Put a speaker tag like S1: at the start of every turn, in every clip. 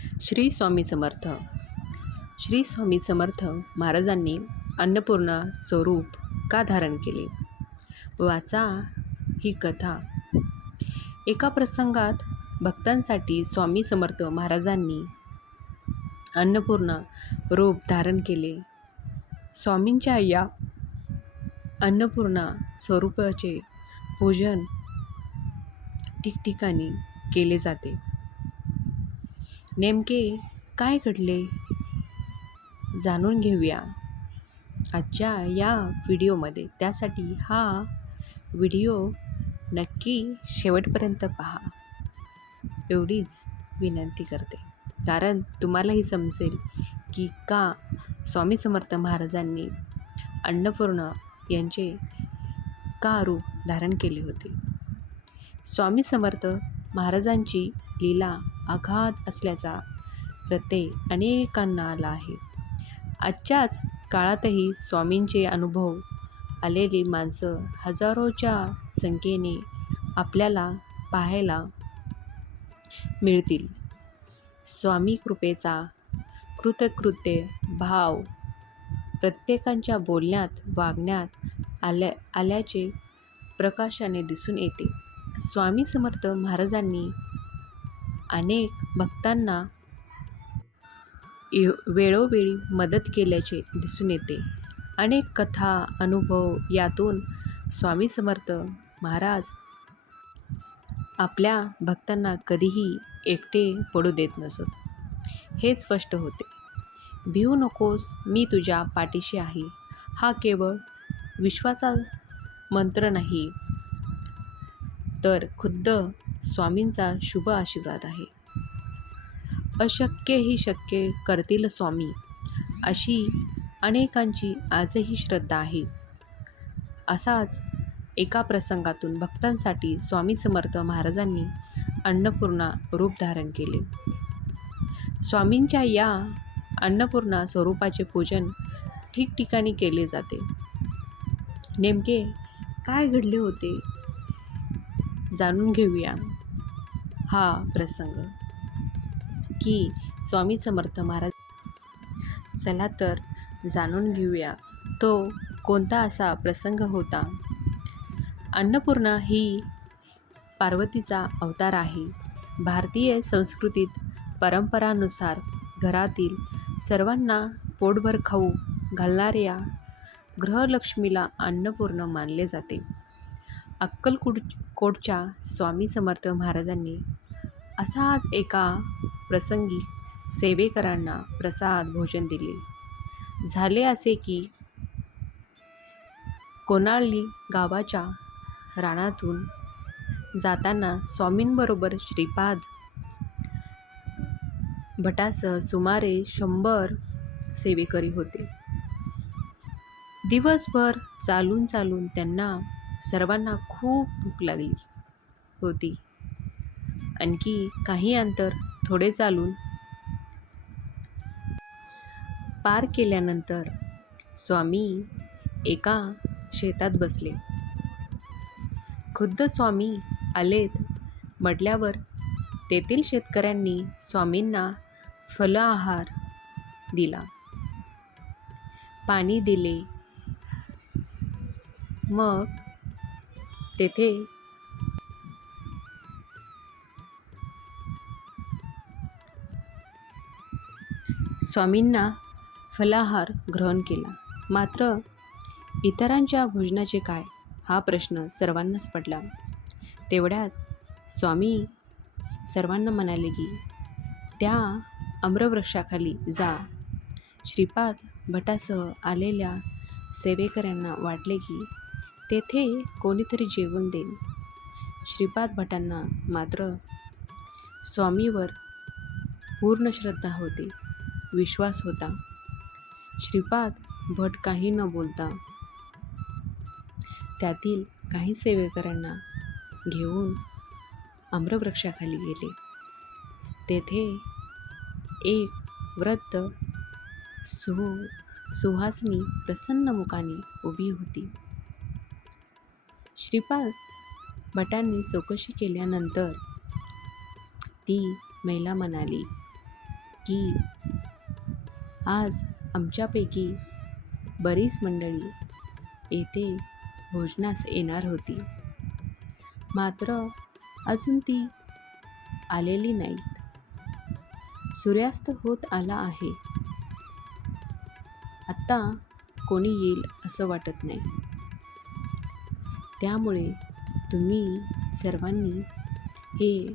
S1: श्री स्वामी समर्थ. श्री स्वामी समर्थ महाराजांनी अन्नपूर्णा स्वरूप का धारण केले? वाचा ही कथा. एका प्रसंगात भक्तांसाठी स्वामी समर्थ महाराजांनी अन्नपूर्णा रूप धारण केले. स्वामींच्या या अन्नपूर्णा स्वरूपाचे पूजन ठिकठिकाणी केले जाते. नेमके काय घडले? जाणून घेऊया. आजच्या या व्हिडिओमध्ये त्यासाठी हा व्हिडिओ नक्की शेवटपर्यंत पहा. एवढीच विनंती करते. कारण तुम्हालाही समजेल की का स्वामी समर्थ महाराजांनी अन्नपूर्ण यांचे का रूप धारण केले होते? स्वामी समर्थ महाराजांची लीला अगाध असल्याचा प्रत्यय अनेकांना आला आहे. आजच्याच काळातही स्वामींचे अनुभव आलेली माणसं हजारोच्या संख्येने आपल्याला पाहायला मिळतील. स्वामी कृपेचा कृतकृत्य भाव प्रत्येकांच्या बोलण्यात वागण्यात आल्या आल्याचे प्रकाशाने दिसून येते. स्वामी समर्थ महाराजांनी अनेक भक्तांना वेळोवेळी मदत केल्याचे दिसून येते. अनेक कथा अनुभव यातून स्वामी समर्थ महाराज आपल्या भक्तांना कधीही एकटे पडू देत नसत. हे स्पष्ट होते. भिवू नकोस मी तुझ्या पाठीशी आहे. हा केवळ विश्वाचा मंत्र नाही तर खुद्द स्वामींचा शुभ आशीर्वाद आहे. अशक्य ही शक्य करतील स्वामी अशी अनेकांची आजही श्रद्धा आहे. असाच एका प्रसंगातून भक्तांसाठी स्वामी समर्थ महाराजांनी अन्नपूर्णा रूप धारण केले. स्वामींच्या या अन्नपूर्णा स्वरूपाचे पूजन ठिकठिकाणी केले जाते. नेमके काय घडले होते? जाणून घेऊया. हा प्रसंग. की स्वामी समर्थ महाराज चला तर जाणून घेऊया. तो कोणता असा प्रसंग होता? अन्नपूर्णा ही पार्वतीचा अवतार आहे. भारतीय संस्कृतीत परंपरानुसार घरातील सर्वांना पोटभर खाऊ घालणाऱ्या गृहलक्ष्मीला अन्नपूर्ण मानले जाते. अक्कलकोट कोटच्या स्वामी समर्थ महाराजांनी असाच एका प्रसंगी सेवेकरांना प्रसाद भोजन दिले. झाले असे की कोनाळली गावाच्या रानातून जाताना स्वामींबरोबर श्रीपाद भटासह सुमारे शंभर सेवेकरी होते. दिवसभर चालून चालून त्यांना सर्वांना खूप भूक लागली होती. आणखी काही अंतर थोडे चालून. पार केल्यानंतर स्वामी एका शेतात बसले. खुद्द स्वामी आलेत म्हटल्यावर तेथील शेतकऱ्यांनी स्वामींना फल आहार दिला. पाणी दिले. मग तेथे. स्वामींना फलाहार ग्रहण केला. मात्र इतरांच्या भोजनाचे काय? हा प्रश्न सर्वांनाच पडला. तेवढ्यात स्वामी सर्वांना म्हणाले की त्या आम्रवृक्षाखाली जा. श्रीपाद भटासह आलेल्या सेवेकऱ्यांना वाटले की तेथे कोणीतरी जेवण देईल. श्रीपाद भटांना मात्र स्वामीवर पूर्ण श्रद्धा होती. विश्वास होता. श्रीपाद भट काही न बोलता त्यातील काही सेवेकरांना घेऊन आम्रवृक्षाखाली गेले. तेथे एक वृद्ध सु सुहासनी प्रसन्न मुखाने उभी होती. श्रीपाद भटांनी चौकशी केल्यानंतर ती महिला म्हणाली की आज आमच्यापैकी बरीच मंडळी येथे भोजनास येणार होती. मात्र अजून ती आलेली नाहीत. सूर्यास्त होत आला आहे. आत्ता कोणी येईल असं वाटत नाही. त्यामुळे तुम्ही सर्वांनी हे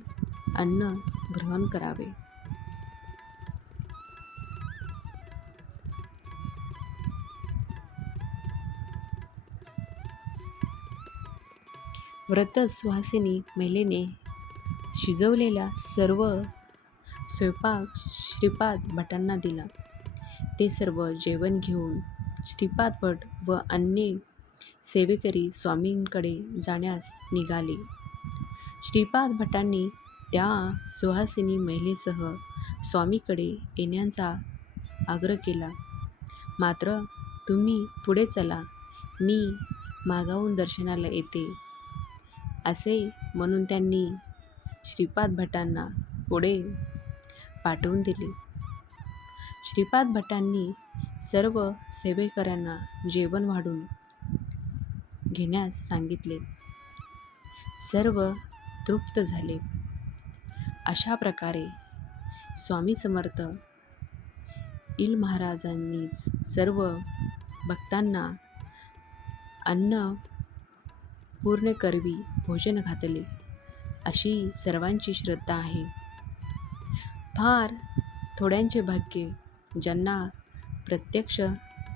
S1: अन्न ग्रहण करावे. व्रत सुहासिनी महिलेने शिजवलेला सर्व स्वयंपाक श्रीपाद भटांना दिला. ते सर्व जेवण घेऊन श्रीपाद भट व अन्य सेवेकरी स्वामींकडे जाण्यास निघाले. श्रीपाद भटांनी त्या सुहासिनी महिलेसह स्वामीकडे येण्याचा आग्रह केला. मात्र तुम्ही पुढे चला. मी मागाहून दर्शनाला येते. असे म्हणून त्यांनी श्रीपाद भटांना पुढे पाठवून दिले. श्रीपाद भटांनी सर्व सेवेकऱ्यांना जेवण वाढून घेण्यास सांगितले. सर्व तृप्त झाले. अशा प्रकारे स्वामी समर्थ इल महाराजांनीच सर्व भक्तांना अन्न पूर्ण करवी भोजन घातले अशी सर्वांची श्रद्धा आहे. फार थोड्यांचे भाग्य ज्यांना प्रत्यक्ष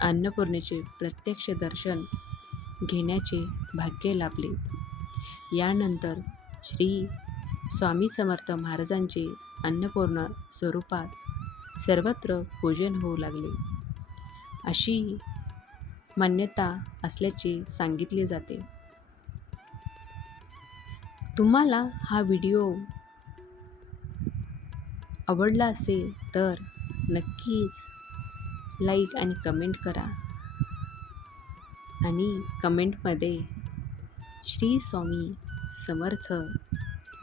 S1: अन्नपूर्णेचे प्रत्यक्ष दर्शन घेण्याचे भाग्य लाभले. यानंतर श्री स्वामी समर्थ महाराजांचे अन्नपूर्ण स्वरूपात सर्वत्र पूजन होऊ लागले. अशी मान्यता असल्याचे सांगितले जाते. तुम्हाला हा व्हिडिओ आवडला असेल तर नक्कीच लाईक आणि कमेंट करा. आणि कमेंटमध्ये श्री स्वामी समर्थ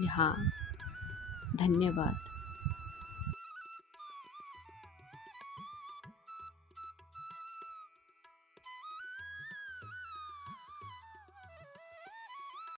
S1: लिहा. धन्यवाद.